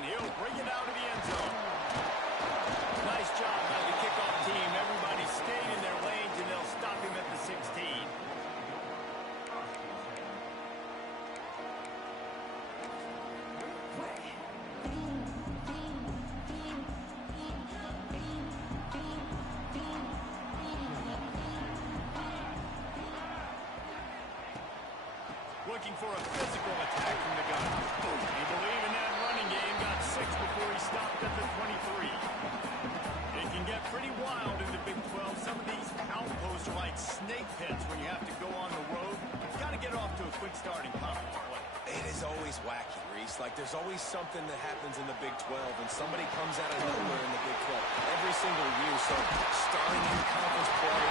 and he'll bring it out of the end zone. Nice job by the kickoff team. Everybody stayed in their lanes, and they'll stop him at the 16. Looking for a physical attack from the gun. He believed in that running game, got 6 before he stopped at the 23. It can get pretty wild in the Big 12. Some of these outposts are like snake pits when you have to go on the road. You've got to get off to a quick start in conference play. It is always wacky, Reese. Like, there's always something that happens in the Big 12, and somebody comes out of nowhere in the Big 12 every single year. So, starting in conference play,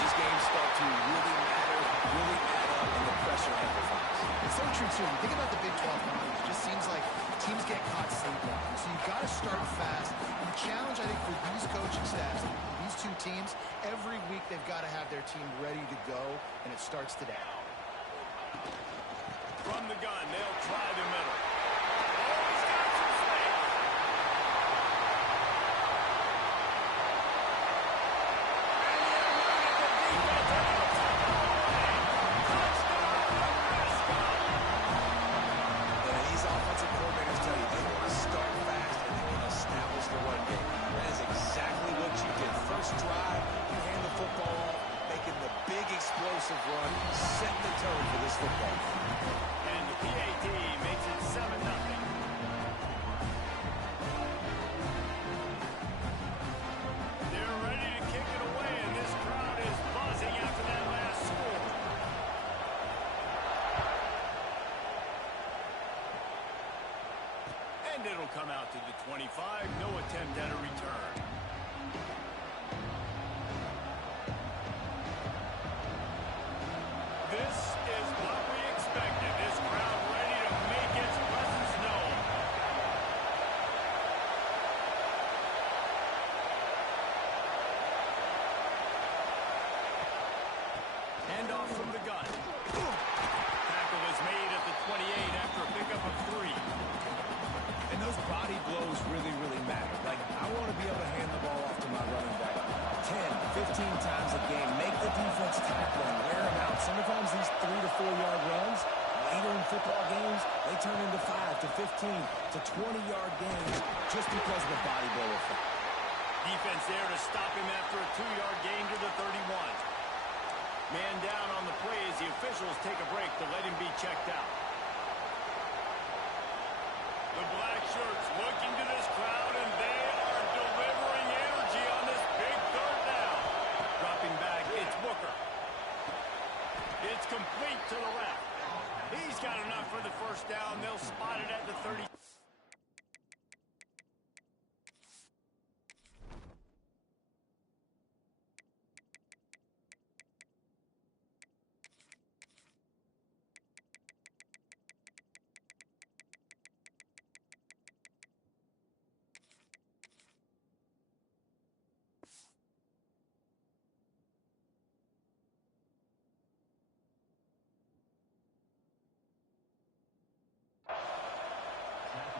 these games start to really matter, really add up, and the pressure amplifies. It's so true, too. You think about the Big 12 conference, it just seems like teams get caught sleepwalking. So, you've got to start fast. And the challenge, I think, for these coaching staffs, these two teams, every week they've got to have their team ready to go, and it starts today. From the gun, they'll try the middle. Oh, he's got some space. And the defense at the top of the line. Touchdown, Nebraska. These offensive coordinators tell you they want to start fast and they want to establish the run game. That is exactly what you did. First drive, you hand the football off, making the big explosive run, setting the tone for this football game. PAT makes it 7-0. They're ready to kick it away, and this crowd is buzzing after that last score. And it'll come out to the 25. No attempt at a return. This is what we expected. This crowd ready to make its presence known. Handoff from the gun. Tackle is made at the 28 after a pickup of 3. And those body blows really, really matter. Like, I want to be able to hand the ball off to my running back 10, 15 times a game. Make the defense tackle and wear them out. Sometimes these 3 to 4 yard runs, later in football games, they turn into 5 to 15 to 20-yard games just because of the body blow effect. Defense there to stop him after a 2-yard gain to the 31. Man down on the play as the officials take a break to let him be checked out. The black shirts looking to this crowd, and they are delivering energy on this big third down. Dropping back, it's Booker. It's complete to the left. He's got enough for the first down. They'll spot it at the 30.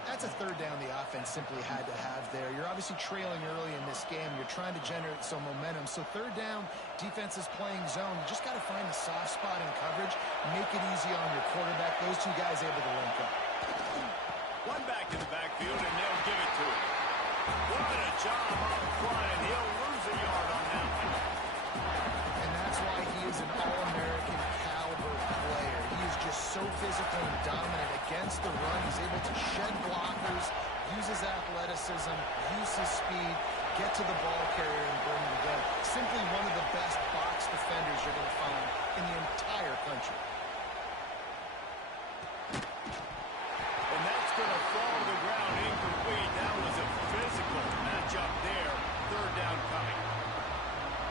That's a third down the offense simply had to have there. You're obviously trailing early in this game. You're trying to generate some momentum. So third down, defense is playing zone. You just got to find the soft spot in coverage, make it easy on your quarterback. Those two guys able to link up. One back in the backfield, and they'll give it to him. What a job up front, and he'll lose a yard on that one. And that's why he is an All-American caliber player. He is just so physical and dominant against the run. He's able to shed blockers, use his athleticism, use his speed, get to the ball carrier and bring him down. Simply one of the best box defenders you're going to find in the entire country. And that's going to fall to the ground incomplete. That was a physical matchup there. Third down coming.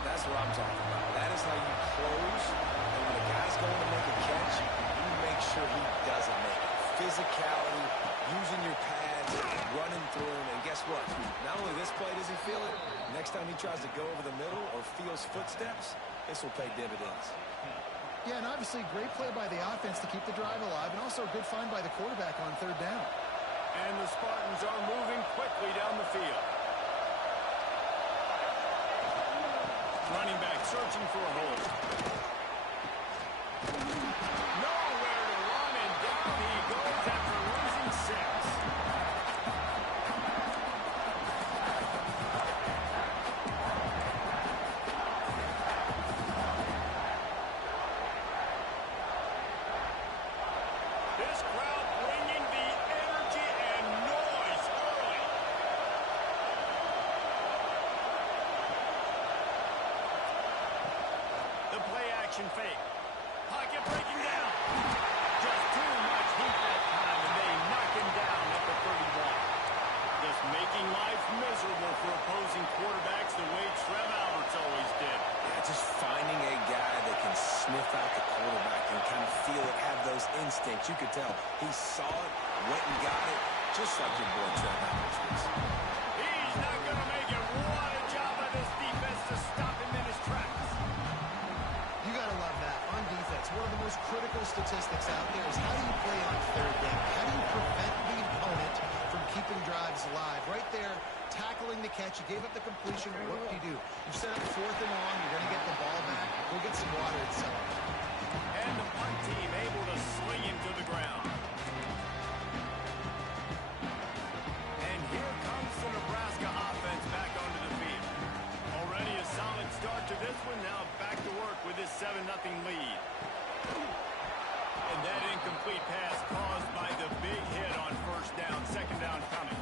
That's what I'm talking about. That is how you close. And when a guy's going to make a catch, you make sure he doesn't make it. Physicality, using your pads, running through him. And guess what? Not only this play does he feel it, next time he tries to go over the middle or feels footsteps, this will pay dividends. Yeah, and obviously great play by the offense to keep the drive alive, and also a good find by the quarterback on third down. And the Spartans are moving quickly down the field. Running back searching for a hole. Nowhere to run, and down he goes after losing 6. This crowd bringing the energy and noise early. The play action fake. Pocket breaking down. Just too much heat that time, and they knock him down at the 31. Just making life miserable for opposing quarterbacks the way Trev Alberts always did. Yeah, just finding a guy that can sniff out the quarterback and kind of feel it, have those instincts. You could tell he saw it, went and got it, just like your boy Trev Alberts was. He's not going to make it. What a job by this defense to stop him in his tracks. You got to love that. On defense, one of the most critical statistics out there is how do you play on third down? How do you prevent the opponent from keeping drives alive? Right there, tackling the catch. You gave up the completion. What do? You set up 4th and long. You're going to get the ball back. Go get some water and sell it. And the punt team able to sling him to the ground. And here comes the Nebraska offense back onto the field. Already a solid start to this one. Now back to work with this 7-0 lead. And that incomplete pass caused by the big hit on first down. Second down coming.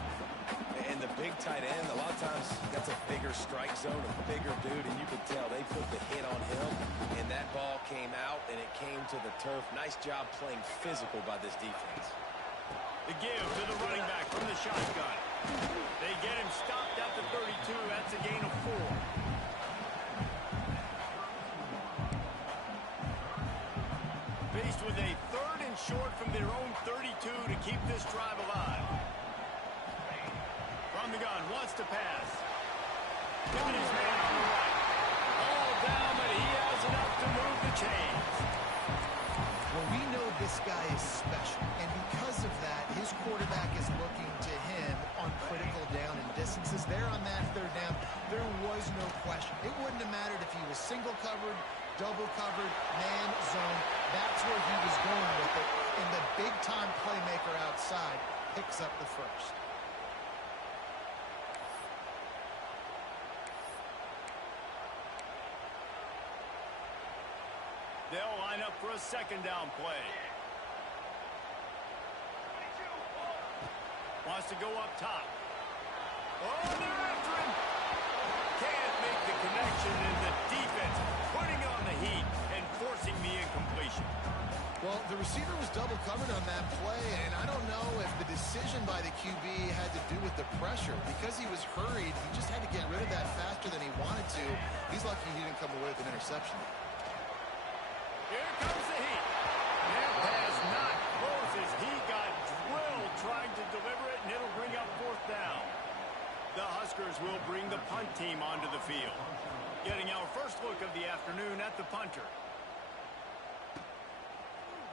And the big tight end, a lot of times that's a bigger strike zone, a bigger dude, and you could tell they put the hit on him, and that ball came out, and it came to the turf. Nice job playing physical by this defense. The give to the running back from the shotgun. They get him stopped at the 32. That's a gain of 4. Faced with a 3rd and short from their own 32 to keep this drive alive. From the gun, wants to pass. Got his man on the right. All down, but he has enough to move the chains. Well, we know this guy is special, and because of that, his quarterback is looking to him on critical down and distances. There on that 3rd down, there was no question. It wouldn't have mattered if he was single covered, double covered, man, zone. That's where he was going with it, and the big-time playmaker outside picks up the first. They'll line up for a 2nd down play. Wants to go up top. Oh, they're after him. Can't make the connection, and the defense putting on the heat and forcing the incompletion. Well, the receiver was double covered on that play, and I don't know if the decision by the QB had to do with the pressure. Because he was hurried, he just had to get rid of that faster than he wanted to. He's lucky he didn't come away with an interception. Here comes the heat. That pass not close as he got drilled trying to deliver it, and it'll bring up 4th down. The Huskers will bring the punt team onto the field. Getting our first look of the afternoon at the punter.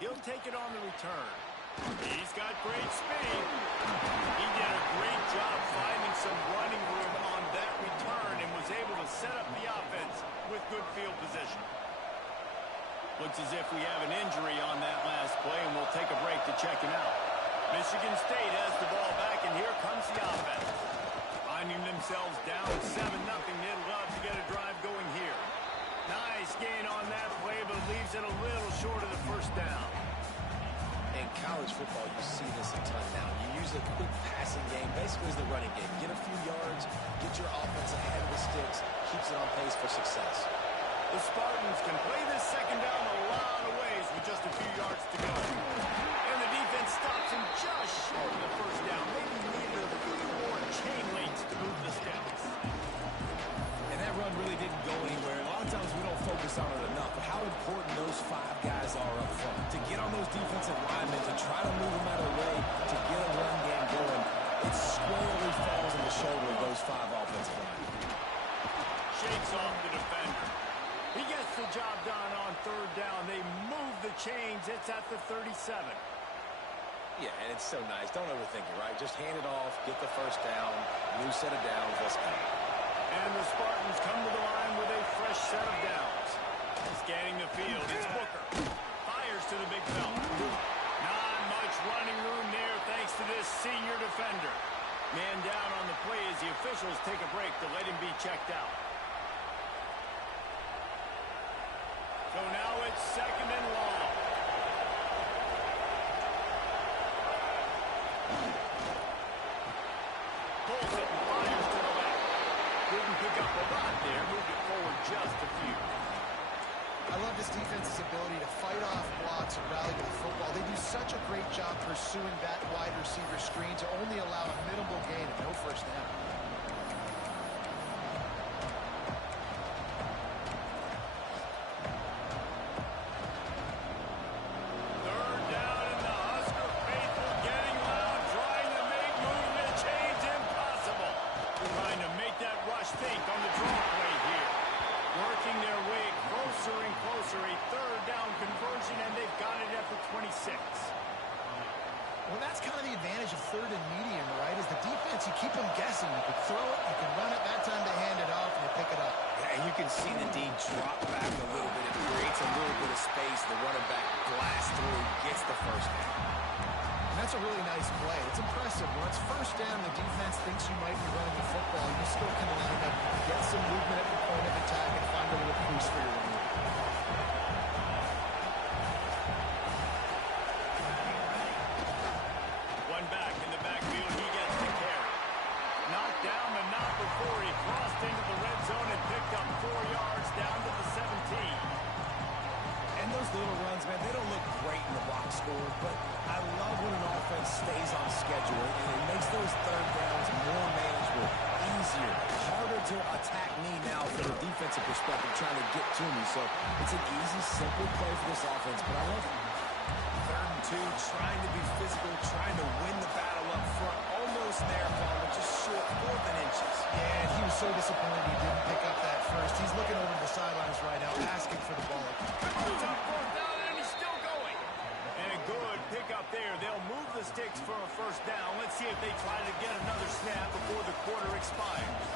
He'll take it on the return. He's got great speed. He did a great job finding some running room on that return and was able to set up the offense with good field position. Looks as if we have an injury on that last play, and we'll take a break to check him out. Michigan State has the ball back, and here comes the offense. Finding themselves down 7-0, they'd love to get a drive going here. Nice gain on that play, but leaves it a little short of the first down. In college football, you see this a ton now. You use a quick passing game, basically as the running game. Get a few yards, get your offense ahead of the sticks, keeps it on pace for success. The Spartans can play this 2nd down a lot of ways with just a few yards to go. And the defense stops him just short of the first down. Maybe needed a few more chain links to move the sticks. And that run really didn't go anywhere. A lot of times we don't focus on it enough, but how important those 5 guys are up front. To get on those defensive linemen, to try to move them out of the way, to get a run game going, it squarely falls on the shoulder of those 5 offensive linemen. Shakes off the defender. He gets the job done on 3rd down. They move the chains. It's at the 37. Yeah, and it's so nice. Don't overthink it, right? Just hand it off, get the first down, new set of downs, let's go. And the Spartans come to the line with a fresh set of downs. Scanning the field, it's Booker. Fires to the big fella. Not much running room there thanks to this senior defender. Man down on the play as the officials take a break to let him be checked out. So now it's 2nd and long. Pulls it and fires to the left. Couldn't pick up a lot there. Moved it forward just a few. I love this defense's ability to fight off blocks and rally to the football. They do such a great job pursuing that wide receiver screen to only allow a minimal gain and no first down. Third down and the Husker faithful getting loud, trying to make movement change impossible. Trying to make that rush think on the draw play here. Working their way closer and closer, a 3rd down conversion, and they've got it at the 26. Well, that's kind of the advantage of 3rd and medium, right? Is the defense, you keep them guessing. You can throw it, you can run it. That time they hand it off and they pick it up. Yeah, and you can see the D drop back a little bit. It creates a little bit of space. The running back blasts through, gets the first down. And that's a really nice play. It's impressive. When it's first down, the defense thinks you might be running the football. You still can line up, get some movement at the point of attack, and find a little crease for your running. One back in the backfield, he gets the carry. Knocked down, but not before he crossed into the red zone and picked up 4 yards down to the 17. And those little runs, man, they don't look great in the box score, but I love when an offense stays on schedule, and it makes those 3rd downs more manageable, easier, harder to attack me now from a defensive perspective trying to get to me. So it's an easy, simple play for this offense, but I love it. 3rd and 2, trying to be physical, trying to win the battle up front, almost there, Palmer, just short 4 inches. Yeah, and he was so disappointed he didn't pick up that first. He's looking over the sidelines right now, asking for the ball. Top 4th down, and he's still going. And a good pickup there. They'll move the sticks for a first down. Let's see if they try to get another snap before the quarter expires.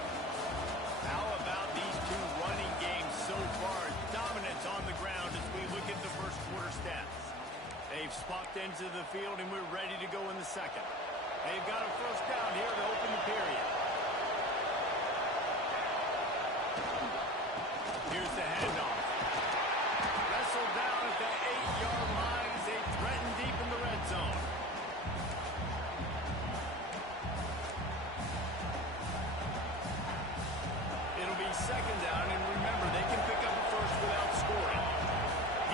How about these two running games so far? Dominance on the ground as we look at the first quarter stats. They've swapped ends of the field, and we're ready to go in the second. They've got a first down here to open the period. Here's the handoff. Wrestled down at the 8-yard line as they threaten deep in the red zone. It'll be 2nd down, and remember, they can pick up a first without scoring.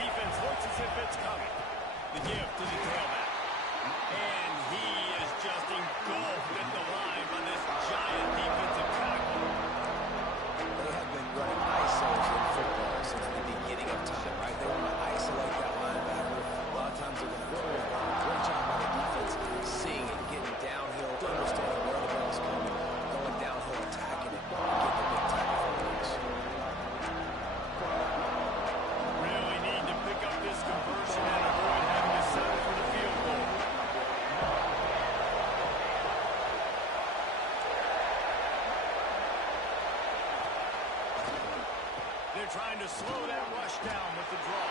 Defense looks as if it's coming. The gift to the tailback. And he is just engulfed at the line by this giant defensive tackle. They have been running ISOs in football since the beginning of time, right? They want to isolate that linebacker. A lot of times they're going to go over. Great job by the defense, seeing it, getting downhill, understanding where the ball's coming, going downhill, attacking it, and getting the big tackle for the Knicks. Really need to pick up this conversion and avoid having to settle for the field goal. They're trying to slow that rush down with the draw.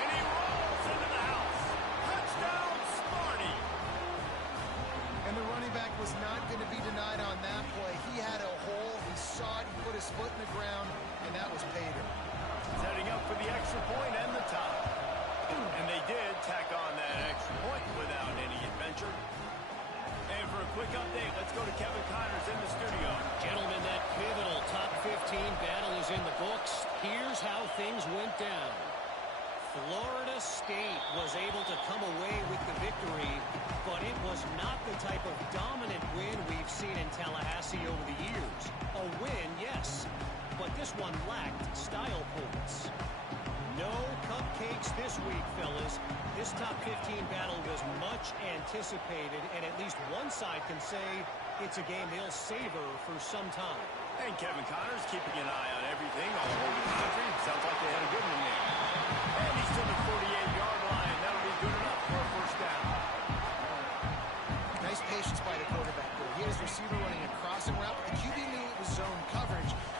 And he rolls into the house. Touchdown, Sparty. And the running back was not going to be denied on that play. He had a hole. He saw it. He put his foot in the ground, and that was pay dirt. Setting up for the extra point and the tie. And they did tack on that extra point without any adventure. And for a quick update, let's go to Kevin Connors in the studio. Gentlemen, that pivotal top 15 battle is in the books. Here's how things went down. Florida State was able to come away with the victory, but it was not the type of dominant win we've seen in Tallahassee over the years. A win, yes, but this one lacked style points. No cupcakes this week, fellas. This top 15 battle was much anticipated, and at least one side can say it's a game they'll savor for some time. And Kevin Connors keeping an eye on everything all over the country. Sounds like they had a good one there. And he's to the 48-yard line. That'll be good enough for a first down.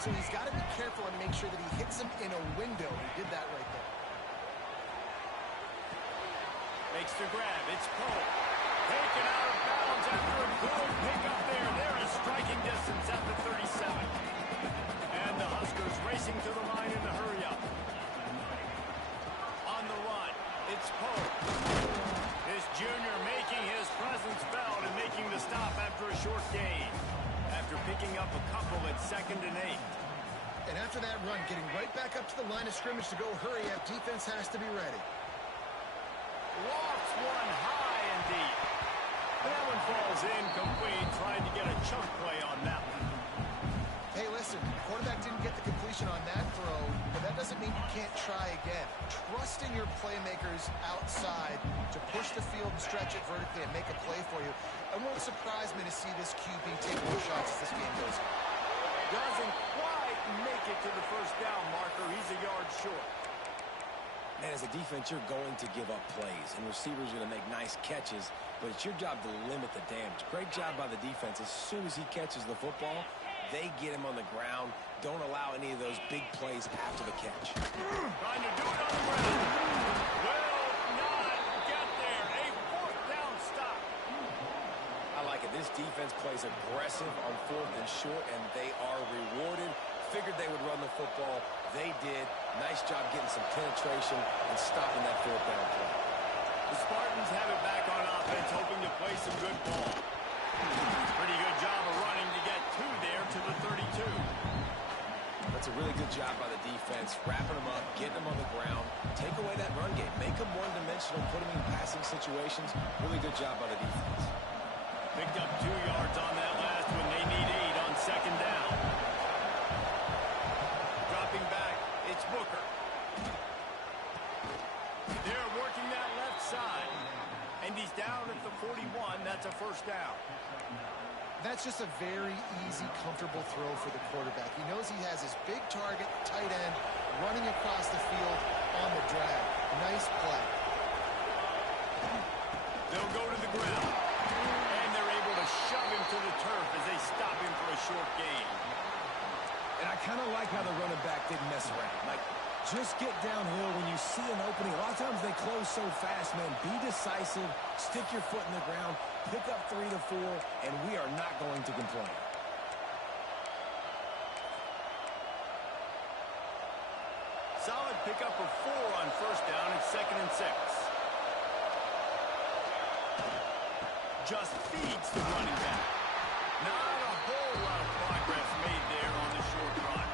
So he's got to be careful and make sure that he hits him in a window. He did that right there. Makes the grab. It's Poe. Taken out of bounds after a good pickup there. They're in striking distance at the 37. And the Huskers racing to the line in the hurry-up. On the run, it's Poe. This junior making his presence felt and making the stop after a short gain. After picking up a couple at 2nd and 8. And after that run, getting right back up to the line of scrimmage to go hurry up, defense has to be ready. Lofts one high and deep. That one falls incomplete, trying to get a chunk play on that one. Hey, listen, the quarterback didn't get the completion on that throw, but that doesn't mean you can't try again. Trust in your playmakers outside to push the field and stretch it vertically and make a play for you. It won't surprise me to see this QB take more shots as this game goes on. Doesn't quite make it to the first down marker. He's a yard short. Man, as a defense, you're going to give up plays, and receivers are going to make nice catches, but it's your job to limit the damage. Great job by the defense. As soon as he catches the football, they get him on the ground. Don't allow any of those big plays after the catch. Trying to do it on the ground. Will not get there. A 4th down stop. I like it. This defense plays aggressive on 4th and short, and they are rewarded. Figured they would run the football. They did. Nice job getting some penetration and stopping that 4th down play. The Spartans have it back on offense, hoping to play some good ball. Pretty good job of running to get 2 there to the 32. That's a really good job by the defense, wrapping them up, getting them on the ground, take away that run game, make them one-dimensional, put them in passing situations. Really good job by the defense. Picked up 2 yards on that last one. They need 8 on 2nd down. Dropping back, it's Booker. They're working that left side. And he's down at the 41. That's a 1st down. That's just a very easy, comfortable throw for the quarterback. He knows he has his big target, tight end, running across the field on the drag. Nice play. They'll go to the ground. And they're able to shove him to the turf as they stop him for a short gain. And I kind of like how the running back didn't mess around. Like, just get downhill when you see an opening. A lot of times they close so fast, man. Be decisive, stick your foot in the ground, pick up 3 to 4, and we are not going to complain. Solid pickup of 4 on 1st down. It's 2nd and 6. Just feeds the running back. Not a whole lot of progress made there on the short run.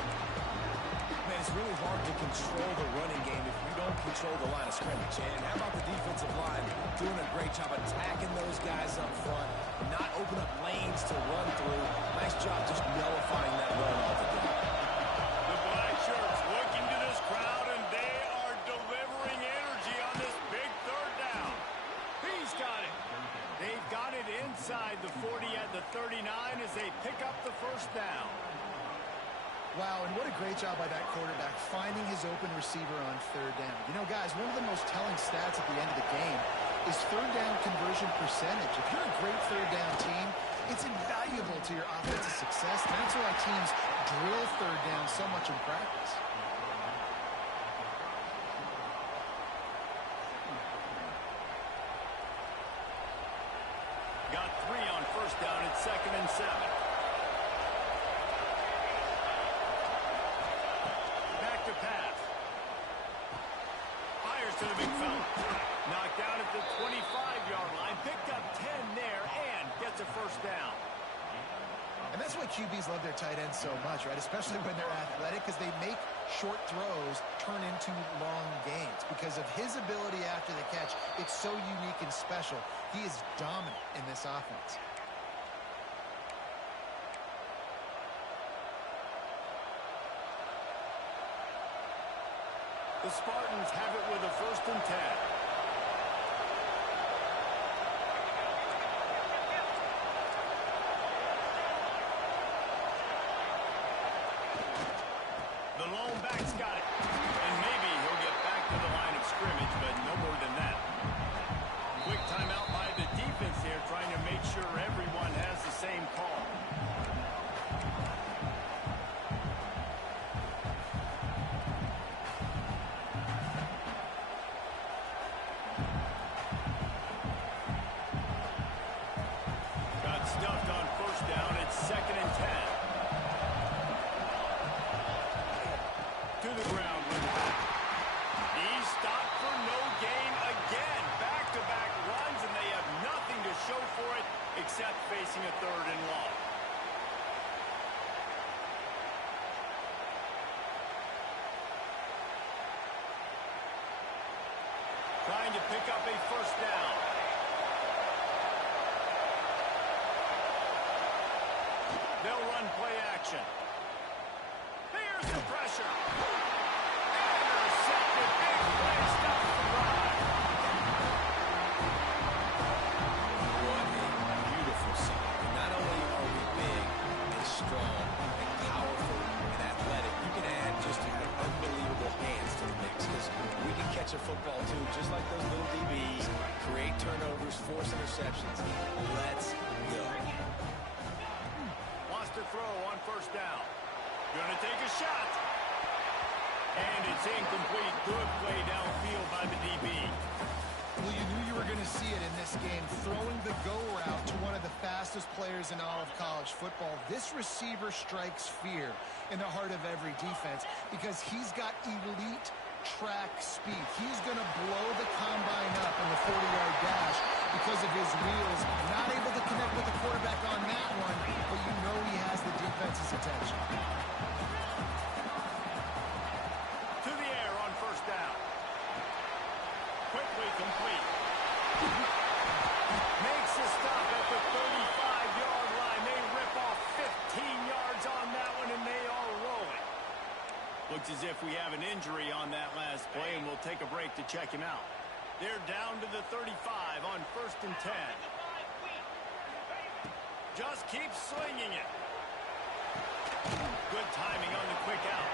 Man, it's really hard to control the running game if you don't control the line of scrimmage. And how about the defensive line doing a great job attacking those guys up front, not open up lanes to run through. Nice job just nullifying that run altogether. The black shirts looking to this crowd, and they are delivering energy on this big 3rd down. He's got it. They've got it inside the 40 at the 39 as they pick up the 1st down. Wow, and what a great job by that quarterback finding his open receiver on 3rd down. You know, guys, one of the most telling stats at the end of the game is 3rd down conversion percentage. If you're a great 3rd down team, it's invaluable to your offensive success. That's why teams drill 3rd down so much in practice. Got 3 on 1st down. It's 2nd and 7. Back to pass. Fires to the big fella. Knocked out at the 25-yard line. Picked up 10 there and gets a 1st down. And that's why QBs love their tight ends so much, right? Especially when they're athletic, because they make short throws turn into long gains. Because of his ability after the catch, it's so unique and special. He is dominant in this offense. The Spartans have it with a 1st and 10. The lone back's got it. And maybe he'll get back to the line of scrimmage, but no more than that. Quick timeout by the defense here, trying to make sure everyone has the same call. except facing a 3rd and long. Trying to pick up a 1st down. They'll run play action. Here's the pressure. Intercepted. Big play. Stops the drive. What a beautiful sight. Not only are we big and strong and powerful and athletic, you can add just unbelievable hands to the mix because we can catch a football too, just like those little DBs, create turnovers, force interceptions. Let's go. Wants to throw on 1st down. Gonna take a shot. And it's incomplete. Good play downfield by the DB. Well, you knew you were going to see it in this game, throwing the go route to one of the fastest players in all of college football. This receiver strikes fear in the heart of every defense because he's got elite track speed. He's going to blow the combine up in the 40-yard dash because of his wheels. Not able to connect with the quarterback on that one, but you know he has the defense's attention. To the air on 1st down. Quickly complete. Makes a stop at the 35-yard line. They rip off 15 yards on that one, and they are rolling. Looks as if we have an injury on that last play, and we'll take a break to check him out. They're down to the 35 on 1st and 10. Just keep slinging it. Good timing on the quick out.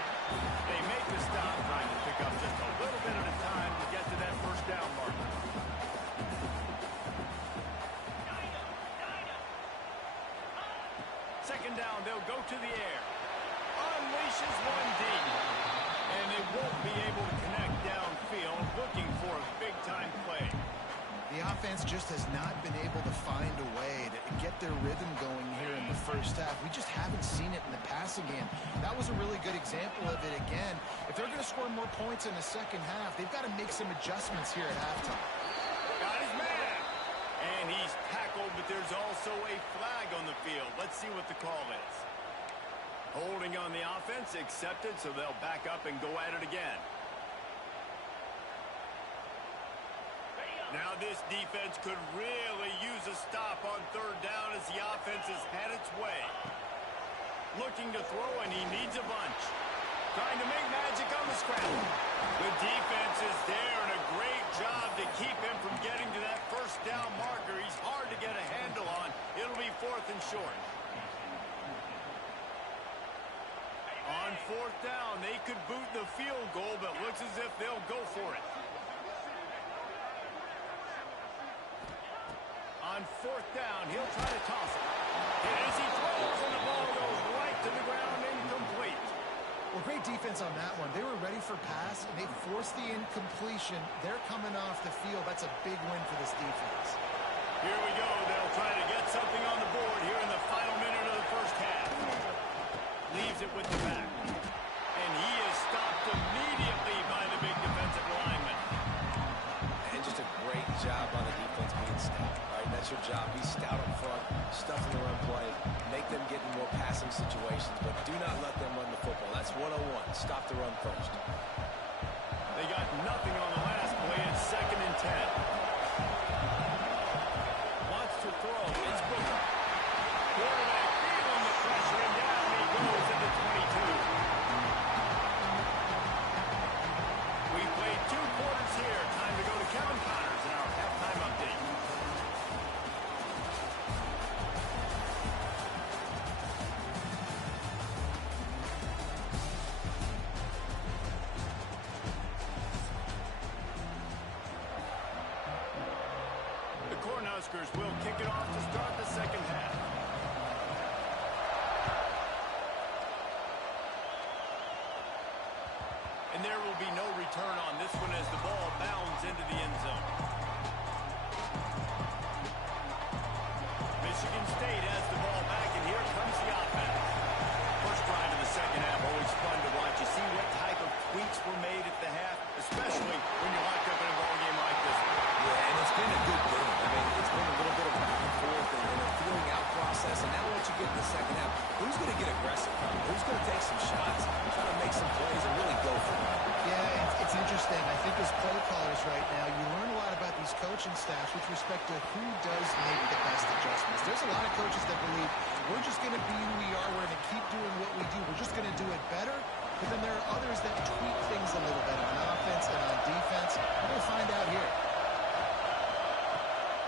They make the stop, trying to pick up just a little bit at a time to get to that 1st down marker. Second down, they'll go to the air. Unleashes one deep. And they won't be able to connect downfield, looking for a big-time play. The offense just has not been able to find a way to get their rhythm going here in the 1st half. We just haven't seen it in the passing game. That was a really good example of it again. If they're going to score more points in the 2nd half, they've got to make some adjustments here at halftime. Got his man. And he's tackled, but there's also a flag on the field. Let's see what the call is. Holding on the offense, accepted, so they'll back up and go at it again. Now this defense could really use a stop on 3rd down as the offense has had its way. Looking to throw, and he needs a bunch. Trying to make magic on the scramble. The defense is there, and a great job to keep him from getting to that 1st down marker. He's hard to get a handle on. It'll be 4th and short. On 4th down, they could boot the field goal, but looks as if they'll go for it. On 4th down, he'll try to toss it. And as he throws, and the ball goes right to the ground, incomplete. Well, great defense on that one. They were ready for pass, and they forced the incompletion. They're coming off the field. That's a big win for this defense. Here we go. They'll try to get something on the board here in the final minute of the 1st half. Leaves it with the back. And he is stopped immediately by the big defensive lineman. And just a great job on the defense being stout, right? That's your job. Be stout up front, stuff in the run play, make them get in more passing situations, but do not let them run the football. That's 101. Stop the run first. They got nothing on the last play. It's 2nd and 10. Wants to throw. It's Booker. Quarterback feeling the pressure, and down he goes at the 22. We played 2 quarters here. Time to go to Kevin Connors in our halftime update. The Cornhuskers will kick it off to start the 2nd half. And there will be no return on this one as the ball bounds into the end zone. Michigan State has the ball back, and here comes the offense. First drive of the 2nd half, always fun to watch. You see what type of tweaks were made at the half, especially when you're locked up in a ball game like this one. Yeah, and it's been a good game. I mean, it's been a little bit of back and forth, and it thing, I think, as play callers right now, you learn a lot about these coaching staffs with respect to who does make the best adjustments. There's a lot of coaches that believe we're just going to be who we are. We're going to keep doing what we do. We're just going to do it better. But then there are others that tweak things a little bit on offense and on defense. We're going to find out here.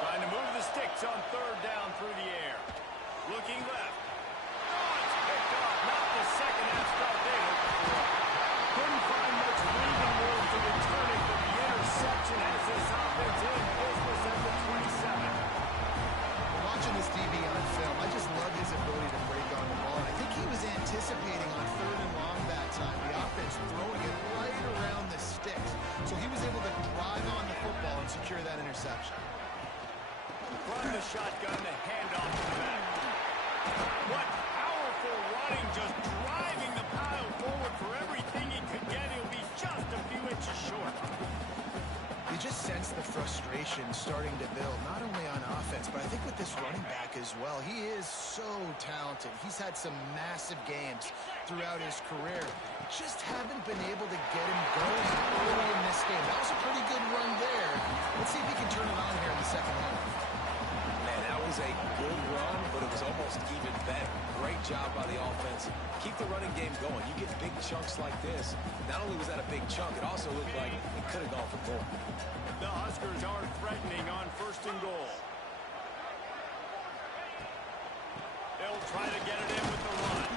Trying to move the sticks on third down through the air. Looking left. Oh, it's picked off. Not the second half start they hoped for. Couldn't find much breathing room to return it, but the interception has this offense in business at the 27. Watching this DB on film, I just love his ability to break on the ball. And I think he was anticipating on third and long that time. The offense throwing it right around the sticks. So he was able to drive on the football and secure that interception. From the shotgun, the handoff to the back. What powerful running, just driving the pile forward for everything he could get. He'll be just a few inches short. You just sense the frustration starting to build, not only on offense, but I think with this running back as well. He is so talented. He's had some massive games throughout his career. Just haven't been able to get him going early in this game. That was a pretty good run there. Let's see if he can turn it on here in the second half. Man, that was a good run, but it was almost even better. Great job by the offense. Keep the running game going. You get big chunks like this. Not only was that a big chunk, it also looked like it could have gone for more. The Huskers are threatening on first and goal. They'll try to get it in with the run.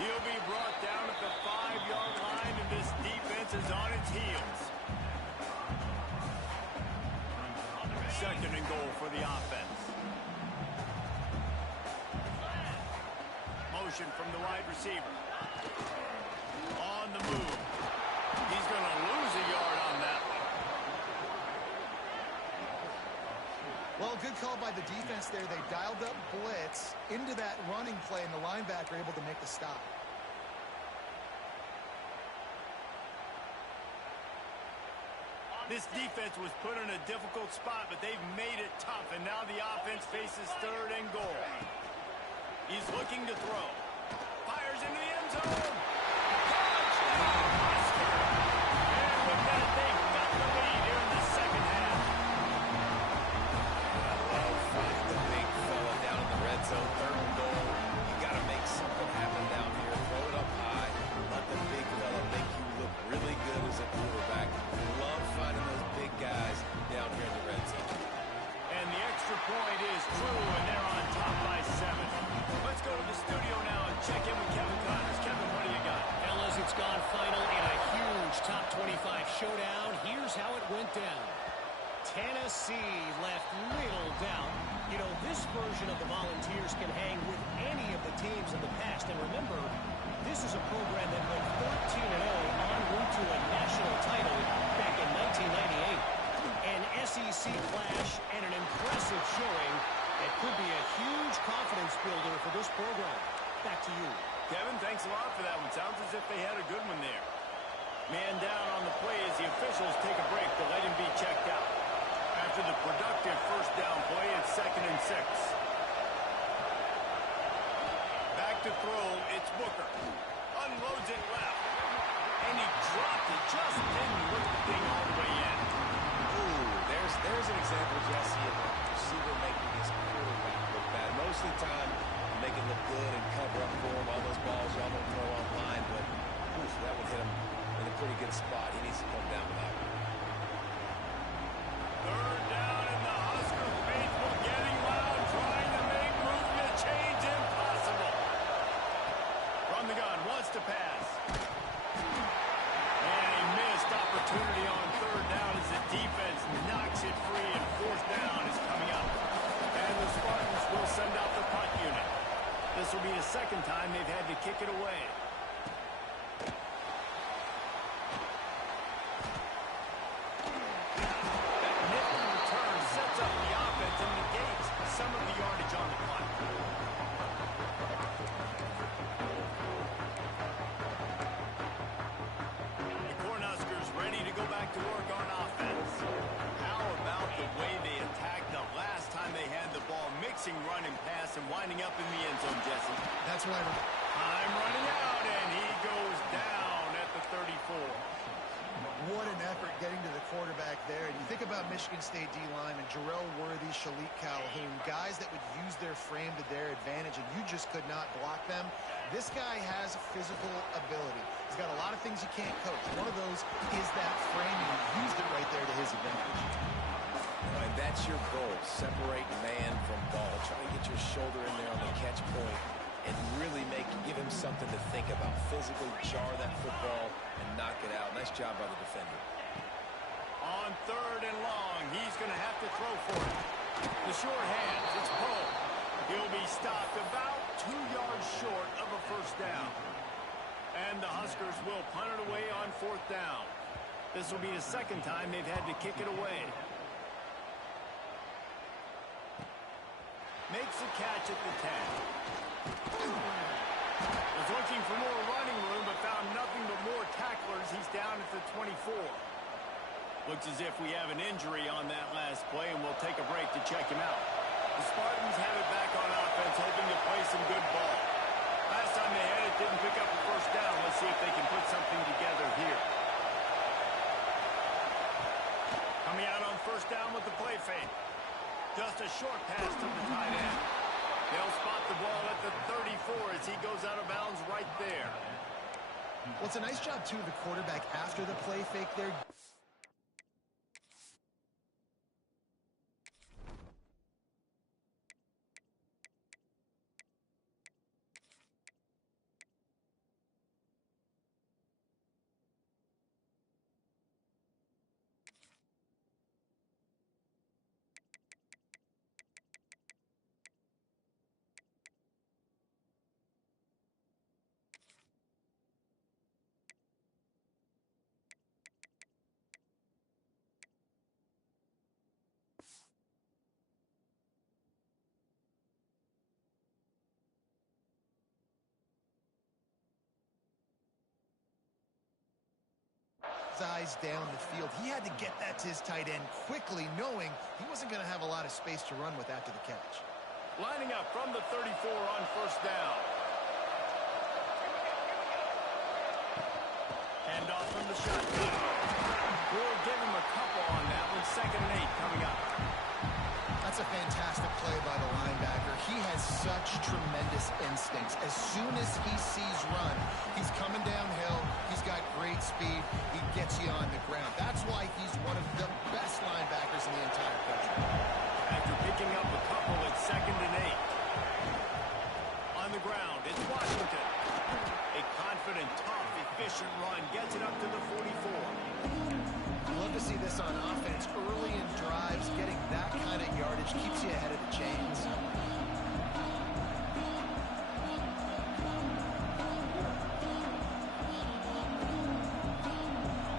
He'll be brought down at the 5-yard line, and this defense is on its heels. Second and goal for the offense. Motion from the wide receiver. On the move. He's going to lose a yard on that one. Well, good call by the defense there. They dialed up blitz into that running play, and the linebacker able to make the stop. This defense was put in a difficult spot, but they've made it tough, and now the offense faces third and goal. He's looking to throw. Fires into the end zone. Touchdown, Husker! And with that, they've got the lead here in the second half. I love finding the big fella down in the red zone. Third and goal. You got to make something happen down here. Throw it up high. Let the big fella make you look really good as a quarterback. Love finding those big guys down here in the red zone. And the extra point is true, and they're on top by 7. Let's go to the studio now and check in with Kevin Connors. Kevin, what do you got? Fellas, it's gone final in a huge top 25 showdown. Here's how it went down. Tennessee left little doubt. You know, this version of the Volunteers can hang with any of the teams in the past. And remember, this is a program that went 13-0 en route to a national title back in 1998. An SEC clash and an impressive showing. It could be a huge confidence builder for this program. Back to you. Kevin, thanks a lot for that one. Sounds as if they had a good one there. Man down on the play as the officials take a break to let him be checked out. After the productive first down play, it's 2nd and 6. Back to throw, it's Booker. Unloads it left. And he dropped it. Just didn't look the thing all the way in. Ooh, there's an example, Jesse, of a receiver making his quarterback look bad. Most of the time, you make it look good and cover up for him. All those balls y'all don't throw online, but oof, that would hit him in a pretty good spot. He needs to come down with that one. Third down, and the Husker faithful getting loud, trying to make movement change impossible. From the gun, wants to pass. And a missed opportunity on third down as the defense knocks it free, and fourth down is coming up. And the Spartans will send out the punt unit. This will be the second time they've had to kick it away. That nifty return sets up the offense and negates some of the yardage on the punt. The Cornhuskers ready to go back to work on offense. How about the way they attacked the last time they had the ball, mixing run and pass and winding up in the end zone, Jesse? That's why Time running out, and he goes down at the 34. What an effort getting to the quarterback there. And you think about Michigan State D-linemen, Jarrell Worthy, Shalik Calhoun, guys that would use their frame to their advantage, and you just could not block them. This guy has physical ability. He's got a lot of things you can't coach. One of those is that frame, and he used it right there to his advantage. And that's your goal. Separate man from ball. Try to get your shoulder in there on the catch point and really give him something to think about. Physically jar that football and knock it out. Nice job by the defender. On 3rd and long, he's going to have to throw for it. The short hands, it's Poe. He'll be stopped about 2 yards short of a first down. And the Huskers will punt it away on 4th down. This will be the second time they've had to kick it away. Makes a catch at the 10. Was looking for more running room, but found nothing but more tacklers. He's down at the 24. Looks as if we have an injury on that last play, and we'll take a break to check him out. The Spartans have it back on offense, hoping to play some good ball. Last time they had it, didn't pick up a first down. Let's see if they can put something together here. Coming out on first down with the play fake. Just a short pass to the tight end. They'll spot the ball at the 34 as he goes out of bounds right there. Well, it's a nice job, too, of the quarterback after the play fake there. Eyes down the field. He had to get that to his tight end quickly, knowing he wasn't going to have a lot of space to run with after the catch. Lining up from the 34 on first down. Hand off from the shotgun. We'll give him a couple on that one. 2nd and 8 coming up. That's a fantastic play by the linebacker. He has such tremendous instincts. As soon as he sees run, he's coming downhill. He's got great speed. He gets you on the ground. That's why he's one of the best linebackers in the entire country. After picking up a couple at 2nd and 8. On the ground, it's Washington. A confident, tough, efficient run gets it up to the 44. Love to see this on offense. Early in drives, getting that kind of yardage keeps you ahead of the chains.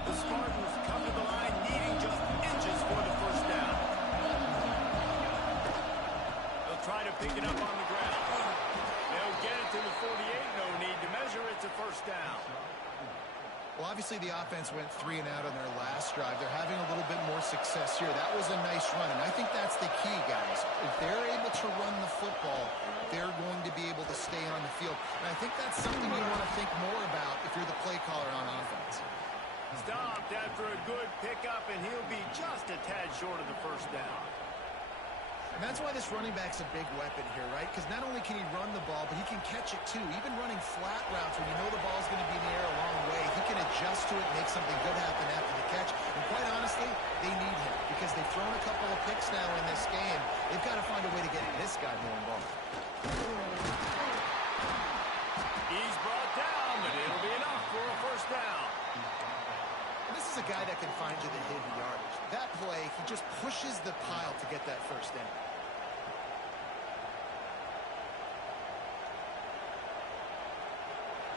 The Spartans come to the line needing just inches for the first down. They'll try to pick it up on the ground. They'll get it to the 48. No need to measure. It's a first down. Well, obviously the offense went 3 and out on their last drive. They're having a little bit more success here. That was a nice run, and I think that's the key, guys. If they're able to run the football, they're going to be able to stay on the field. And I think that's something you want to think more about if you're the play caller on offense. Stopped after a good pickup, and he'll be just a tad short of the first down. And that's why this running back's a big weapon here, right? Because not only can he run the ball, but he can catch it too. Even running flat routes when you know the ball's going to be in the air a long way, he can adjust to it and make something good happen after the catch. And quite honestly, they need him because they've thrown a couple of picks now in this game. They've got to find a way to get this guy more involved. He's brought down, but it'll be enough for a first down. And this is a guy that can find you the hidden yardage. That play, he just pushes the pile to get that first down.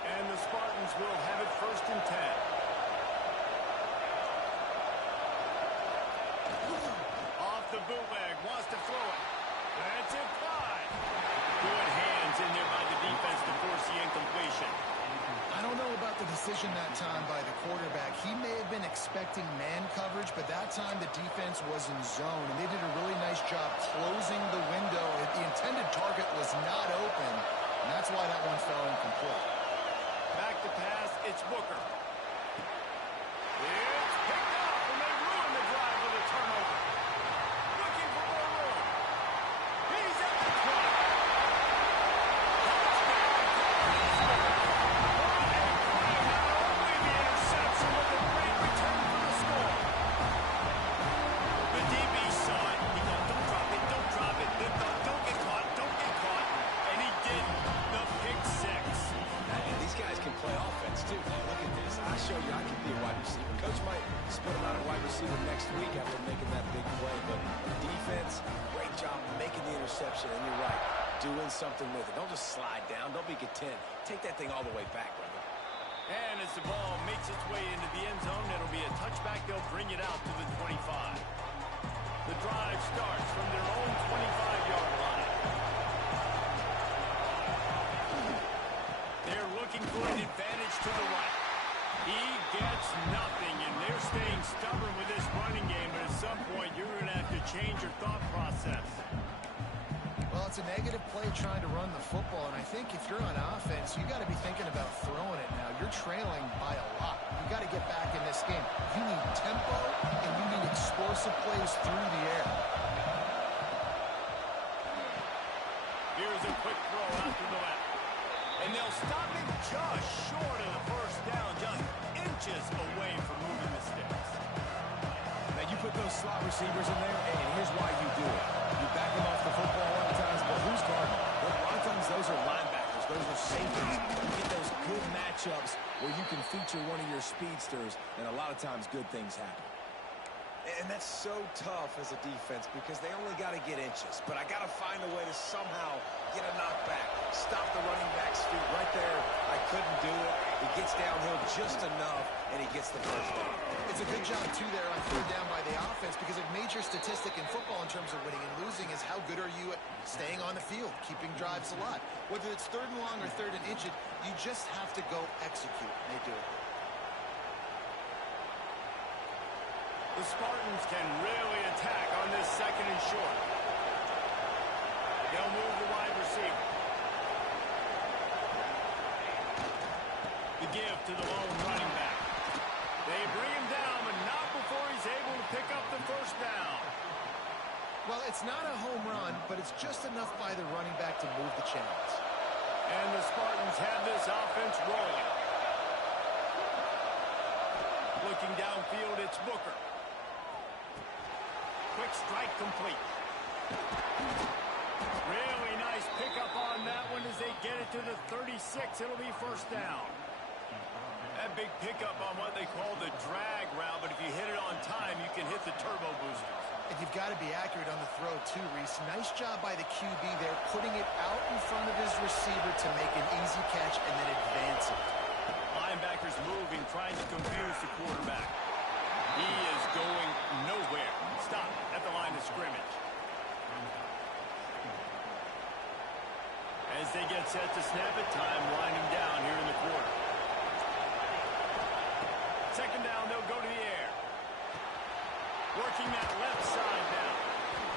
And the Spartans will have it 1st and 10. Off the bootleg, wants to throw it. That's it, wide. Good hands in there by the defense to force the incompletion. I don't know about the decision that time by the quarterback. He may have been expecting man coverage, but that time the defense was in zone, and they did a really nice job closing the window. The intended target was not open, and that's why that one fell incomplete. Back to pass, it's Booker. It's doing something with it. Don't just slide down. Don't be content. Take that thing all the way back, brother. And as the ball makes its way into the end zone, it'll be a touchback. They'll bring it out to the 25. The drive starts from their own 25-yard line. They're looking for an advantage to the right. He gets nothing, and they're staying stubborn with this running game, but at some point you're going to have to change your thought process. Well, it's a negative play trying to run the football, and I think if you're on offense, you got to be thinking about throwing it now. You're trailing by a lot. You got to get back in this game. You need tempo, and you need explosive plays through the air. Here's a quick throw out to the left. And they'll stop it just short of the first down, just inches away from moving the sticks. Now, you put those slot receivers in there, and here's why you do it. You back them off the football a lot of times, but who's guarding them? Well, a lot of times those are linebackers. Those are safeties. You get those good matchups where you can feature one of your speedsters, and a lot of times good things happen. And that's so tough as a defense because they only got to get inches. But I got to find a way to somehow get a knockback, stop the running back's feet right there. I couldn't do it. He gets downhill just enough, and he gets the first down. It's a good job, too, there on third down by the offense because a major statistic in football in terms of winning and losing is how good are you at staying on the field, keeping drives alive. Whether it's third and long or third and inches, you just have to go execute, and they do it. The Spartans can really attack on this second and short. They'll move the wide receiver. The give to the lone running back. They bring him down, but not before he's able to pick up the first down. Well, it's not a home run, but it's just enough by the running back to move the chains. And the Spartans have this offense rolling. Looking downfield, it's Booker. Quick strike complete. Really nice pickup on that one as they get it to the 36. It'll be first down. That big pickup on what they call the drag route, but if you hit it on time, you can hit the turbo boosters. And you've got to be accurate on the throw, too, Reese. Nice job by the QB there, putting it out in front of his receiver to make an easy catch and then advance it. Linebackers moving, trying to confuse the quarterback. He is going nowhere. Stop at the line of scrimmage. As they get set to snap it, time winding down here in the quarter. Second down, they'll go to the air. Working that left side now.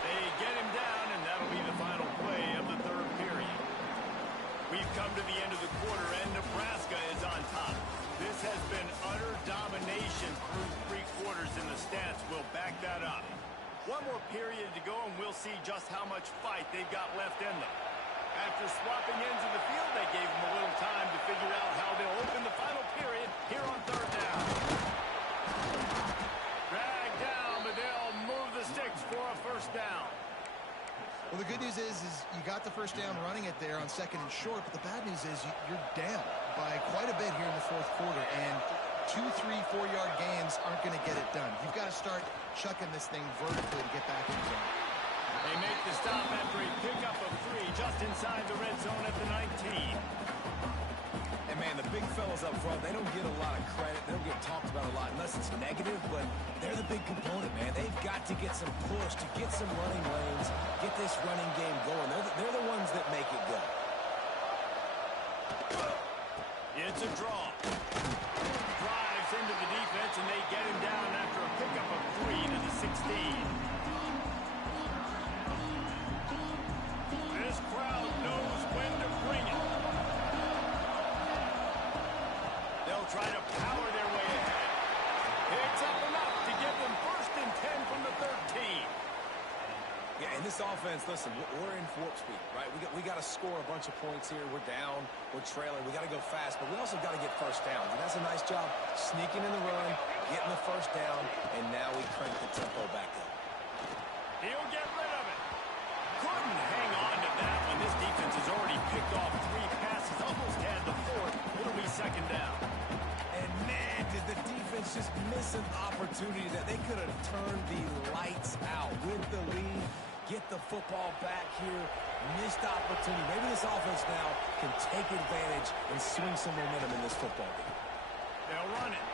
They get him down, and that'll be the final play of the third period. We've come to the end of the quarter, and Nebraska is on top. This has been utter domination through three quarters, and the stats will back that up. One more period to go, and we'll see just how much fight they've got left in them. After swapping ends of the field, they gave them a little time to figure out how they'll open the final period here on third down. Drag down, but they'll move the sticks for a first down. Well, the good news is you got the first down running it there on second and short, but the bad news is you're down by quite a bit here in the fourth quarter, and 2, 3, 4-yard gains aren't going to get it done. You've got to start chucking this thing vertically to get back in the zone. They make the stop after a pickup of 3 just inside the red zone at the 19. And, man, the big fellas up front, they don't get a lot of credit. They don't get talked about a lot unless it's negative, but they're the big component, man. They've got to get some push, to get some running lanes, get this running game going. They're the ones that make it go. It's a draw. Drives into the defense, and they get him down after a pickup of 3 to the 16. This crowd knows when to bring it. They'll try to power their way ahead. Picks up enough to give them first and 10 from the 13. Yeah, and this offense, listen, we're in warp speed, right? We got to score a bunch of points here. We're down. We're trailing. We got to go fast, but we also got to get first downs. And that's a nice job sneaking in the run, getting the first down, and now we crank the tempo back up. He'll get rid of it. Couldn't hang on to that one. This defense has already picked off 3 passes, almost had the 4th. It'll be second down. And, man, did the defense just miss an opportunity that they could have turned the lights out with the lead, get the football back here, Missed opportunity. Maybe this offense now can take advantage and swing some momentum in this football game. They'll run it.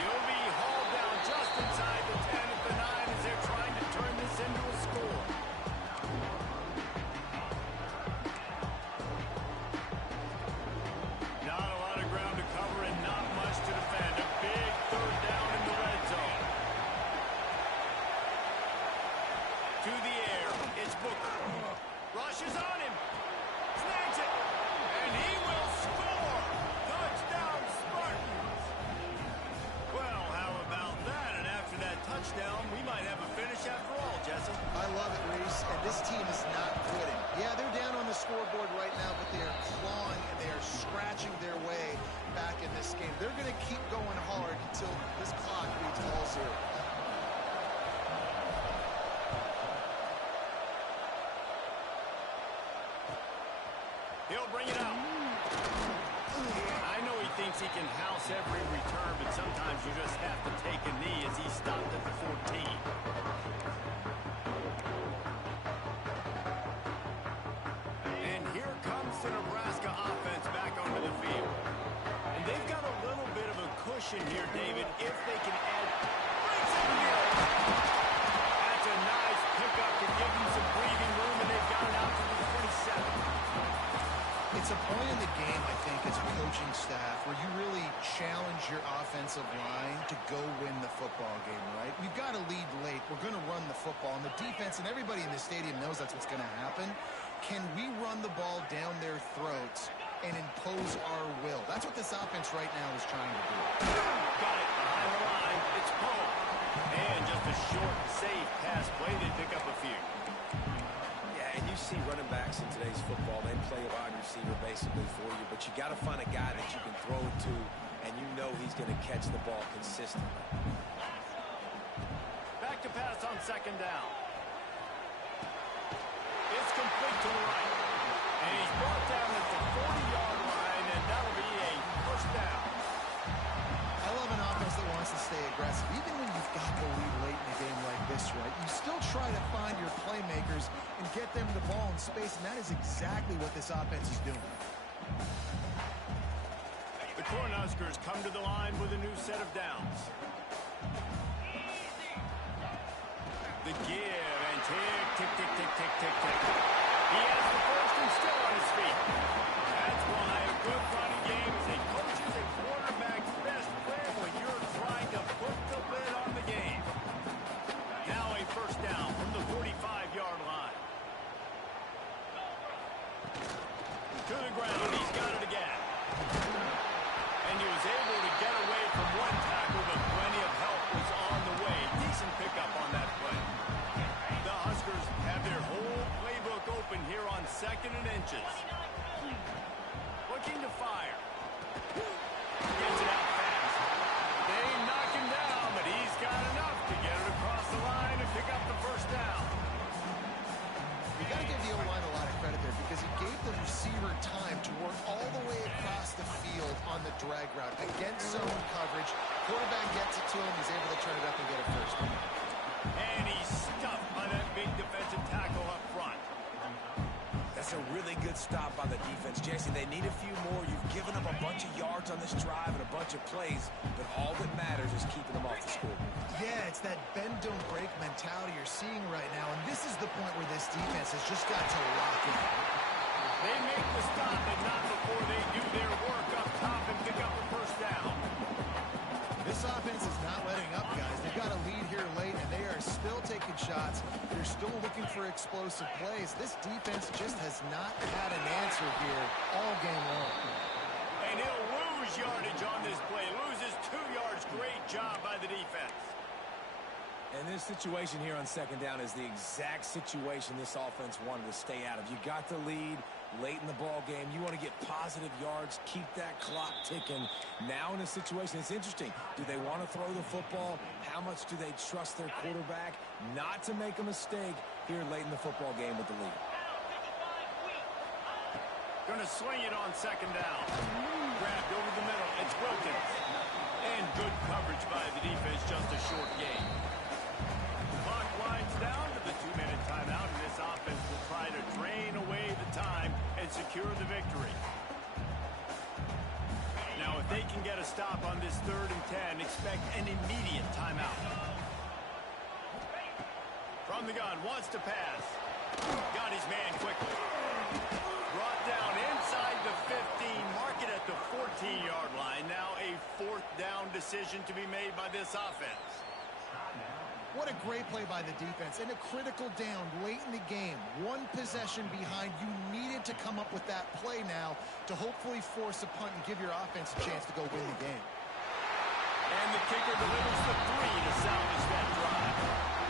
He'll be hauled down just inside the 10 at the 9 as they're trying to turn this into a score. Not a lot of ground to cover and not much to defend. A big third down in the red zone. To the air, it's Booker. Rushes on him. Snags it. And he will score. Touchdown, Spartans. Well, how about that? And after that touchdown, we might have a finish after all, Jesse. I love it, Reese, and this team is not quitting. Yeah, they're down on the scoreboard right now, but they are clawing and they are scratching their way back in this game. They're going to keep going hard until this clock reads all zero. He'll bring it out. I know he thinks he can house every return, but sometimes you just have to take a knee as he stopped at the 14. And here comes the Nebraska offense back onto the field. And they've got a little bit of a cushion here, David, if they can add... Brings it here. That's a nice pickup to give them some breathing room, and they've got it out to the 27. It's a point in the game, I think, as a coaching staff, where you really challenge your offensive line to go win the football game, right? We've got to lead late. We're going to run the football. And the defense and everybody in the stadium knows that's what's going to happen. Can we run the ball down their throats and impose our will? That's what this offense right now is trying to do. Got it behind the line. It's Poe. And just a short, safe pass play. They pick up a few. And you see running backs in today's football, they play a wide receiver basically for you, but you got to find a guy that you can throw it to, and you know he's going to catch the ball consistently. Back to pass on second down. It's complete to the right. And he's brought down at the 40-yard line, and that'll be a first down. I love an offense that wants to stay aggressive. Even when you've got the lead late in a game like this, right, you still try to find your playmakers and get them the ball in space, and that is exactly what this offense is doing. The Cornhuskers come to the line with a new set of downs. The give, and tick, tick, tick, tick, tick, tick, tick. He has the first and still on his feet. That's why a good running game is a coach's and quarterback's best friend when you're trying to put the lid on the game. Now a first down from the 45-yard line. To the ground, he's got it again. And he was able to get away from one tackle, but plenty of help was on the way. Decent pickup on that play. The Huskers have their whole playbook open here on second and inches. Looking to fire. Gets it out fast. They knock him down, but he's got enough to get it across the line and pick up the first down. You got to give the O-line a lot of credit there because he gave the receiver time to work all the way across the field on the drag route against zone coverage. Quarterback gets it to him. He's able to turn it up and get a first down. And he's stuffed by that big defensive tackle up front. That's a really good stop by the defense. Jesse, they need a few more. You've given them a bunch of yards on this drive and a bunch of plays, but all that matters is keeping them off the scoreboard. Yeah, it's that bend, don't break mentality you're seeing right now, and this is the point where this defense has just got to lock in. They make the stop, but not before they do their work up top and pick up the first down. This offense is not letting up, guys. They've got a lead here late, and they are still taking shots. They're still looking for explosive plays. This defense just has not had an answer here all game long. And he'll lose yardage on this play. Loses 2 yards. Great job by the defense. And this situation here on second down is the exact situation this offense wanted to stay out of. You got the lead late in the ball game. You want to get positive yards, keep that clock ticking. Now in a situation, it's interesting. Do they want to throw the football? How much do they trust their quarterback not to make a mistake here late in the football game with the lead? Going to swing it on second down. Grabbed over the middle. It's Wilkins. And good coverage by the defense, just a short game. The clock winds down to the 2-minute timeout, and this offense will secure the victory. Now, if they can get a stop on this 3rd and 10, expect an immediate timeout. From the gun, wants to pass. Got his man quickly. Brought down inside the 15, mark it at the 14-yard line. Now a 4th down decision to be made by this offense. What a great play by the defense. And a critical down late in the game. 1 possession behind. You needed to come up with that play now to hopefully force a punt and give your offense a chance to go win the game. And the kicker delivers the 3 to salvage that drive.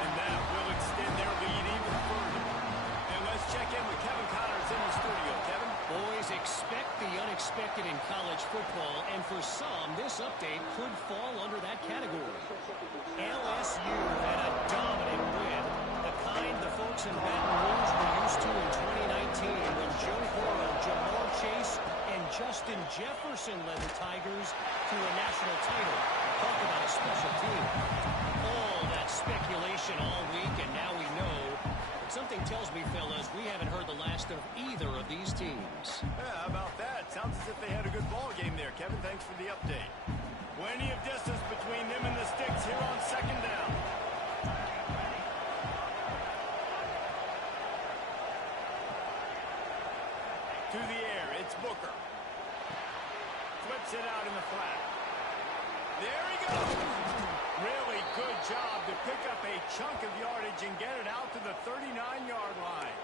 And that will extend their lead even further. And let's check in with Kevin Connors in the studio. Kevin? Boys, expect the unexpected in college football, and for some, this update could fall under that category. LSU had a dominant win, the kind the folks in Baton Rouge were used to in 2019 when Joe Burrow, Jamar Chase, and Justin Jefferson led the Tigers to a national title. Talk about a special team. All that speculation all week, and now we know. But something tells me, fellas, we haven't heard the last of either of these teams. Yeah, how about that? Sounds as if they had a good ball game there, Kevin. Thanks for the update. Plenty of distance between them and the sticks here on 2nd down. To the air, it's Booker. Flips it out in the flat. There he goes. Really good job to pick up a chunk of yardage and get it out to the 39-yard line.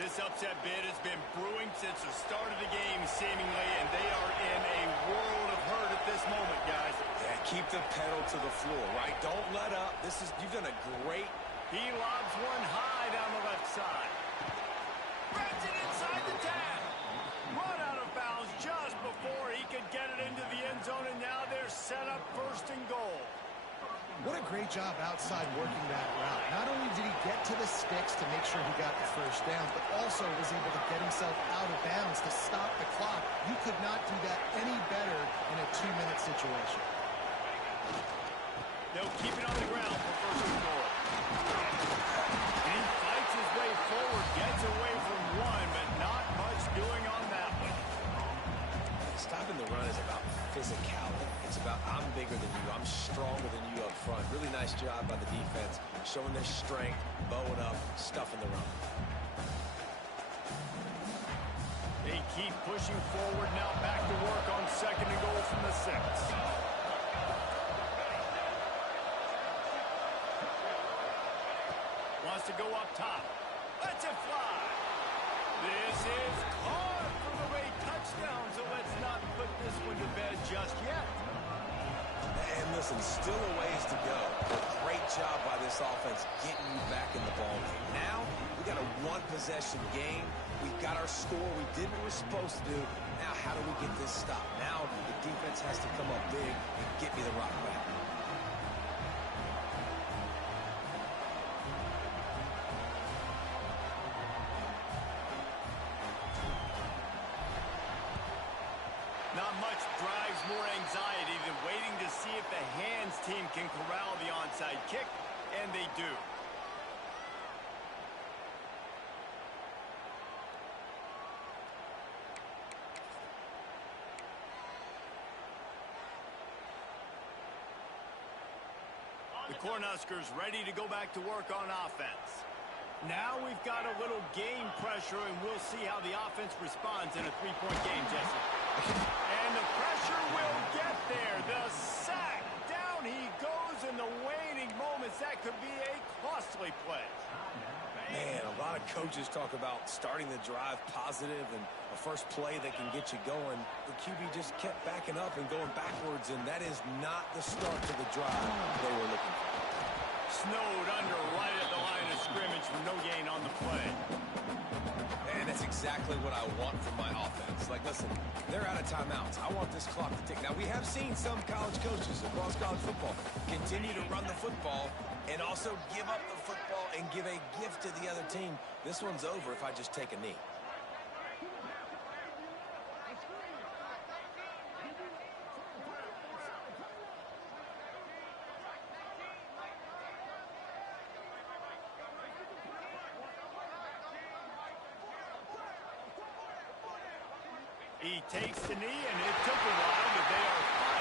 This upset bid has been brewing since the start of the game, seemingly, and they are in a world of hurt at this moment, guys. Yeah, keep the pedal to the floor, right? Don't let up. You've done a great... He lobs one high down the left side. Runs it inside the 10. Run out of bounds just before he could get it into the end zone, and now they're set up 1st and goal. What a great job outside working that route. Not only did he get to the sticks to make sure he got the 1st down, but also was able to get himself out of bounds to stop the clock. You could not do that any better in a 2-minute situation. They'll keep it on the ground for 1st and goal. And he fights his way forward, gets away from 1, but not much doing on that one. Stopping the run is about physicality. It's about I'm bigger than you. I'm stronger than you up front. Really nice job by the defense, showing their strength, bowing up, stuffing the run. They keep pushing forward now, back to work on 2nd and goal from the 6. Wants to go up top. Lets it fly. This is caught for the late touchdown, so let's not put this one to bed just yet. And listen, still a ways to go. Great job by this offense getting you back in the ballgame. Now, we got a 1-possession game. We got our score. We did what we're supposed to do. Now, how do we get this stopped? Now, the defense has to come up big and get me the rock back. Not much drives more anxiety than waiting to see if the hands team can corral the onside kick, and they do. The Cornhuskers ready to go back to work on offense. Now we've got a little game pressure, and we'll see how the offense responds in a 3-point game, Jesse. And the pressure will get there. The sack. Down he goes in the waning moments. That could be a costly play. Man, a lot of coaches talk about starting the drive positive and a first play that can get you going. The QB just kept backing up and going backwards, and that is not the start to the drive they were looking for. Snowed under right at the line of scrimmage for no gain on the play. And that's exactly what I want from my offense. Like, listen, they're out of timeouts. I want this clock to tick. Now, we have seen some college coaches across college football continue to run the football and also give up the football and give a gift to the other team. This one's over if I just take a knee. He takes the knee, and it took a while, but they are